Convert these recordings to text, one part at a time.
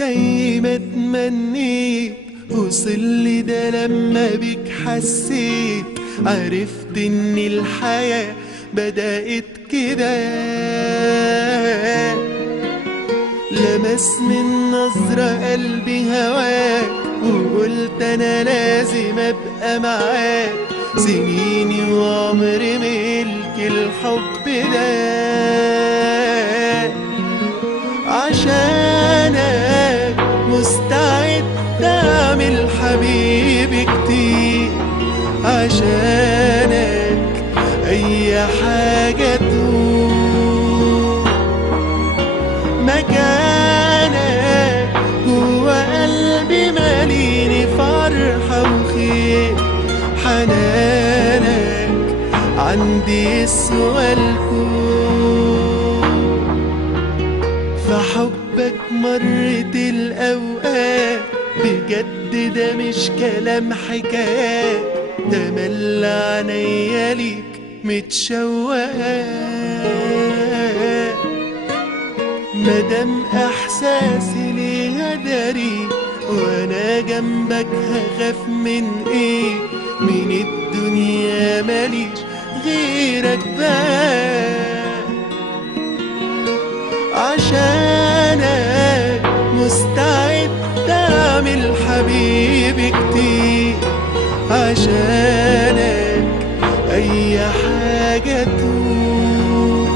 زي ما تمنيت وصل لي ده لما بيك حسيت، عرفت ان الحياة بدأت كده. لمس من نظرة قلبي هواك وقلت انا لازم ابقى معاك، سنيني وعمري ملك الحب ده. عشانك مستعد اعمل حبيبي كتير، عشانك اي حاجة تقول. مكانك جوا قلبي ماليني فرحة وخير، حنانك عندي يسوى الكون. في حبك مرت الأوقات بجد، ده مش كلام حكايات، ده مل عينيا ليك متشوقات. مادام احساسي ليها داري وانا جنبك هخاف من ايه؟ من الدنيا ماليش غيرك بقى. عشانك مستعد اعمل حبيبي كتير، عشانك اي حاجة تقول.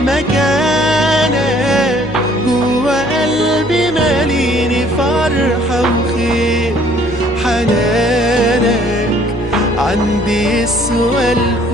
مكانك جوا قلبي ماليني فرحة وخير، حنانك عندي يسوى الكون.